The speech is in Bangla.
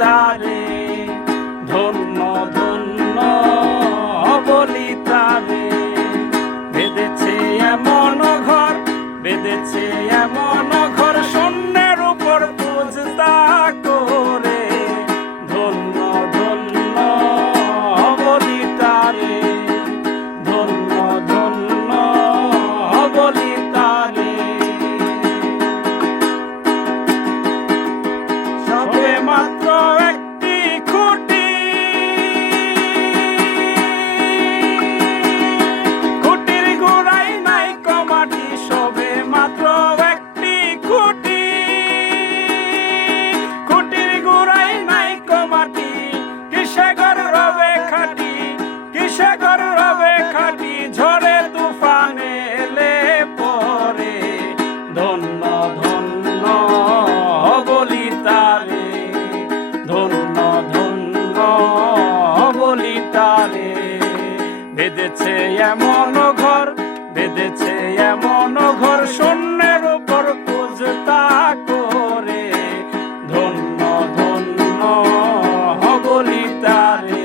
তারে, ধন্য ধন্য বলি তারে। বেঁধেছে এমন ঘর, বেঁধেছে এমন ঘর, শূন্যের উপর বুঝতা করে, ধন্য ধন্য বলি তারে, ধন্য ধন্য বলি তারে। সবে মাত্র একটি খুঁটি, খুঁটির গোড়ায় নাই কমাটি, সবে মাত্র একটি খুঁটি, খুঁটির গোড়ায় নাই কমাটি, কিসে ঘর রবে খাটি, কিসে ঘর রবে খাটি, ঝড়ে তুফানে এলে পরে, ধন্য ধন্য বলি তারে, ধন্য ধন্য বলি তারে। বেঁধেছে এমন ঘর, বেঁধেছে এমন ঘর, শূন্যের উপর বুঝতা করে, ধন্য ধন্য বলি তারে।